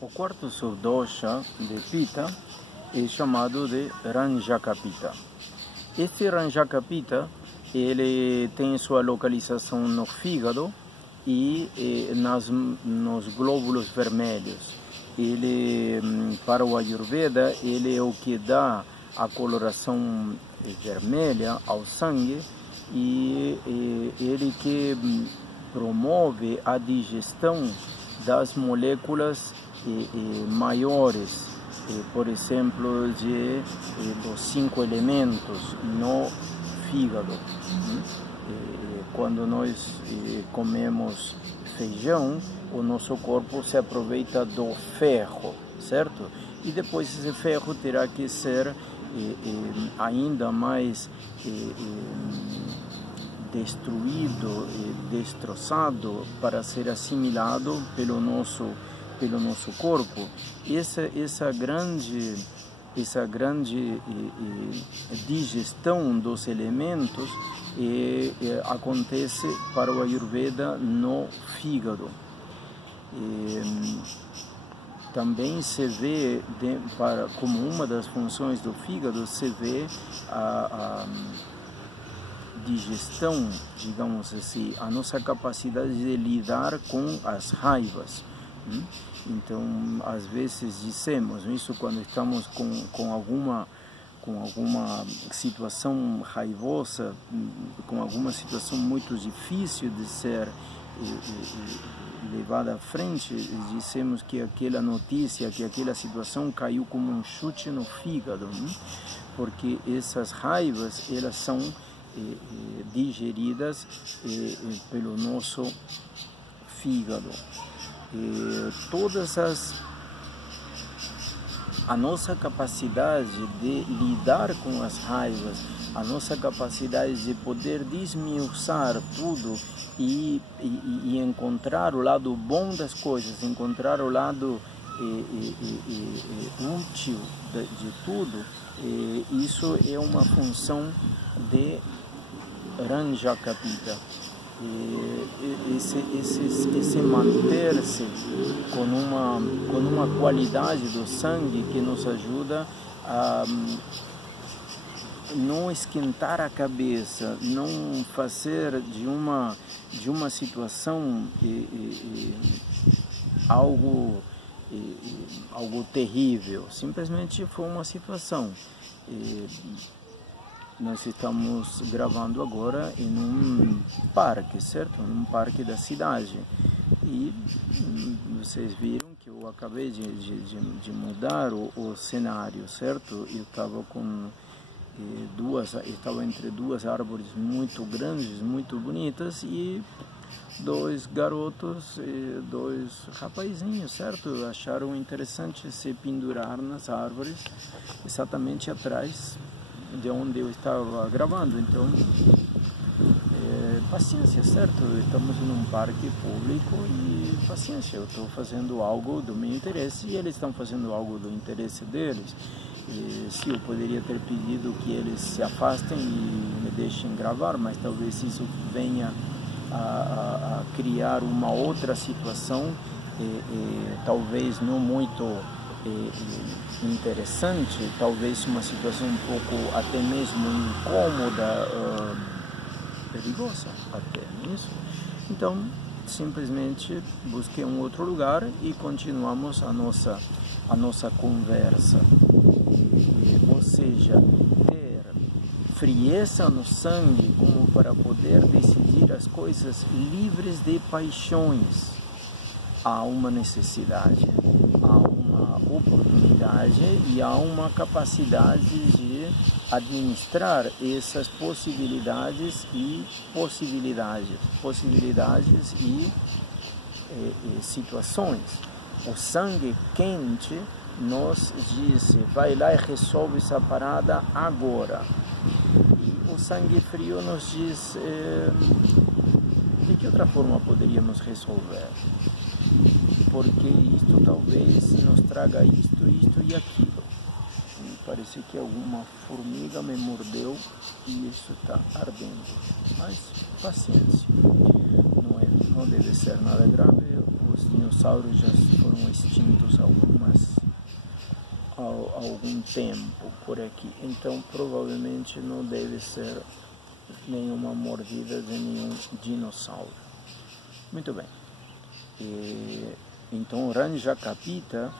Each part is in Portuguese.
O quarto subdosha de Pitta é chamado de Ranjaka Pitta. Este Ranjaka Pitta, ele tem sua localização no fígado e nos glóbulos vermelhos. Ele, para o Ayurveda, ele é o que dá a coloração vermelha ao sangue e ele que promove a digestão das moléculas maiores, por exemplo, dos 5 elementos no fígado. Quando nós comemos feijão, o nosso corpo se aproveita do ferro, certo? E depois esse ferro terá que ser ainda mais destruído e destroçado para ser assimilado pelo nosso corpo. Essa grande digestão dos elementos acontece para o Ayurveda no fígado. Também se vê, como uma das funções do fígado, se vê a digestão, digamos assim, a nossa capacidade de lidar com as raivas. Então, às vezes dizemos isso quando estamos com alguma situação raivosa, com alguma situação muito difícil de ser levada à frente, dizemos que aquela notícia, que aquela situação caiu como um chute no fígado, porque essas raivas, elas são digeridas pelo nosso fígado. A nossa capacidade de lidar com as raivas, a nossa capacidade de poder desmiuçar tudo e encontrar o lado bom das coisas, encontrar o lado útil de tudo, isso é uma função de Ranjaka Pitta. Esse manter-se com uma qualidade do sangue que nos ajuda a não esquentar a cabeça, não fazer de uma situação algo terrível. Simplesmente foi uma situação. Nós estamos gravando agora em um parque, certo? Num parque da cidade. E vocês viram que eu acabei de mudar o cenário, certo? Eu estava estava entre duas árvores muito grandes, muito bonitas, e dois garotos, dois rapazinhos, certo? Acharam interessante se pendurar nas árvores, exatamente atrás de onde eu estava gravando. Então, paciência, certo? Estamos em um parque público e paciência, eu estou fazendo algo do meu interesse e eles estão fazendo algo do interesse deles. Se eu poderia ter pedido que eles se afastem e me deixem gravar, mas talvez isso venha a criar uma outra situação, talvez não muito interessante, talvez uma situação um pouco até mesmo incômoda, perigosa até nisso. Então, simplesmente busquei um outro lugar e continuamos a nossa conversa. Ou seja, ter frieza no sangue como para poder decidir as coisas livres de paixões. Há uma necessidade, há uma oportunidade e há uma capacidade de administrar essas possibilidades e situações. O sangue quente nos diz: vai lá e resolve essa parada agora. E o sangue frio nos diz: de que outra forma poderíamos resolver? Porque isto talvez nos traga isto e aquilo. Parece que alguma formiga me mordeu e isso está ardendo. Mas paciência, não deve ser nada grave. Os dinossauros já foram extintos há algum tempo por aqui, então provavelmente não deve ser nenhuma mordida de nenhum dinossauro. Muito bem. Então Ranjakapita,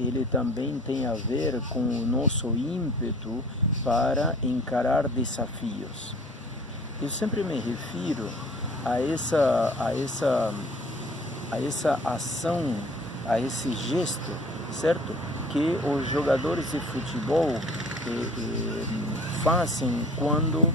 ele também tem a ver com o nosso ímpeto para encarar desafios. Eu sempre me refiro a essa ação, a esse gesto, certo? Que os jogadores de futebol fazem quando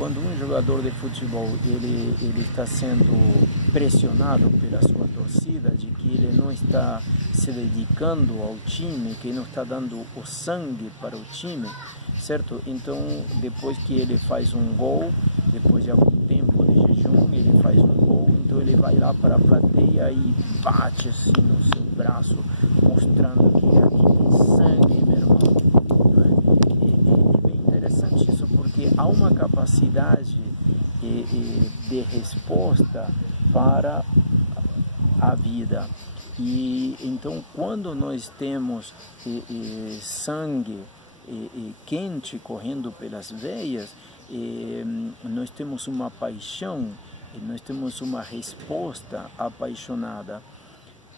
um jogador de futebol ele está sendo pressionado pela sua torcida, de que ele não está se dedicando ao time, que não está dando o sangue para o time, certo? Então, depois que ele faz um gol, depois de algum tempo de jejum, ele faz um gol, então ele vai lá para a plateia e bate assim no seu braço, mostrando que aqui tem sangue, meu irmão. É bem interessante isso, porque há uma capacidade de resposta para a vida. E então, quando nós temos sangue quente correndo pelas veias, nós temos uma paixão, nós temos uma resposta apaixonada.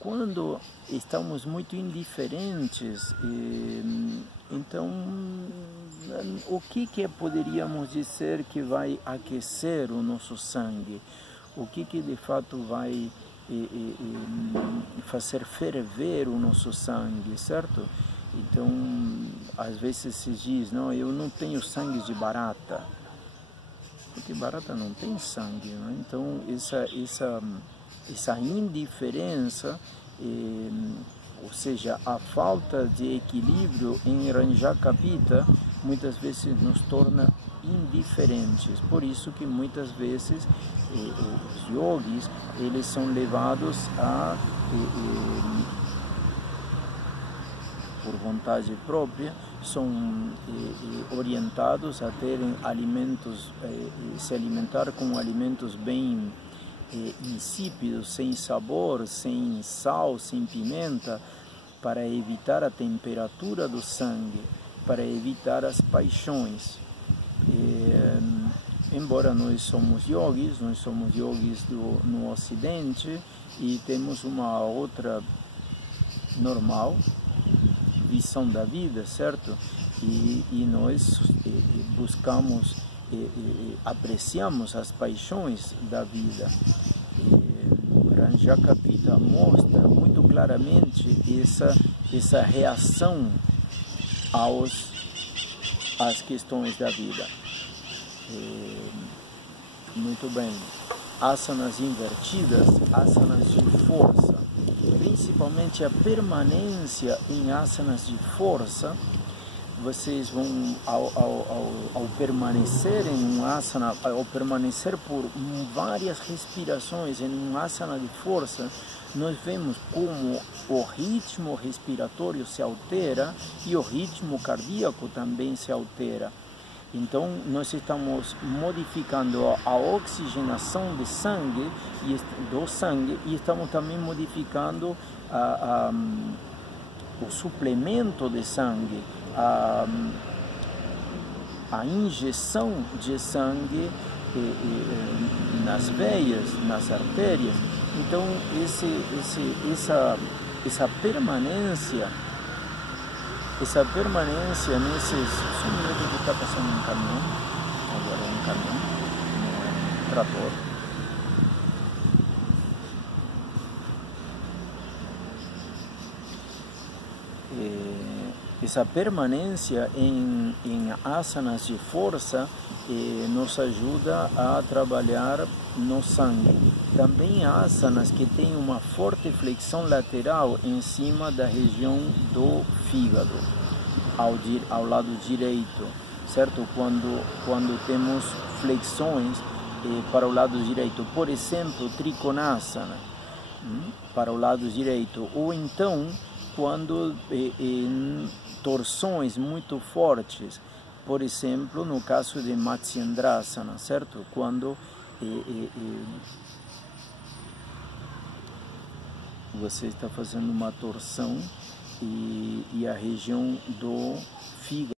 Quando estamos muito indiferentes, então o que poderíamos dizer que vai aquecer o nosso sangue? O que de fato vai fazer ferver o nosso sangue, certo? Então, às vezes se diz, não, eu não tenho sangue de barata, porque barata não tem sangue, né? Então essa indiferença, ou seja, a falta de equilíbrio em Ranjakapita, muitas vezes nos torna indiferentes. Por isso que muitas vezes os yogis, eles são levados a por vontade própria, são orientados a terem alimentos, se alimentar com alimentos bem insípidos, sem sabor, sem sal, sem pimenta, para evitar a temperatura do sangue, para evitar as paixões. Embora nós somos yogis no Ocidente e temos uma outra normal visão da vida, certo? E nós buscamos, apreciamos as paixões da vida. Ranjakapita mostra muito claramente essa reação às questões da vida. Muito bem. Asanas invertidas, asanas de força. Principalmente a permanência em asanas de força, vocês vão, ao permanecer em um asana, ao permanecer por várias respirações em um asana de força, nós vemos como o ritmo respiratório se altera e o ritmo cardíaco também se altera. Então, nós estamos modificando a oxigenação do sangue e estamos também modificando o suplemento de sangue, a injeção de sangue nas veias, nas artérias. Então, essa permanência nesses... Só um minuto que está passando um caminhão, agora é um caminhão, um trator. Essa permanência em asanas de força nos ajuda a trabalhar no sangue. Também asanas que têm uma forte flexão lateral em cima da região do fígado, ao lado direito, certo? Quando temos flexões para o lado direito, por exemplo, Trikonasana, para o lado direito, ou então quando torções muito fortes, por exemplo, no caso de Matsyendrasana, certo? Quando você está fazendo uma torção e a região do fígado.